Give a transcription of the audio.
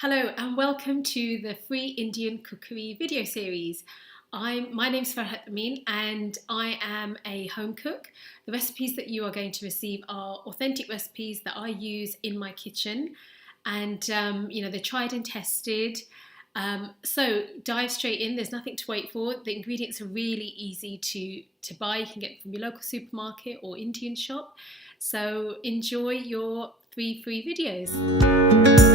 Hello and welcome to the Free Indian Cookery video series. My name's Farhat Amin and I am a home cook. The recipes that you are going to receive are authentic recipes that I use in my kitchen and they're tried and tested. So dive straight in, there's nothing to wait for. The ingredients are really easy to buy. You can get them from your local supermarket or Indian shop. So enjoy your 3 free videos.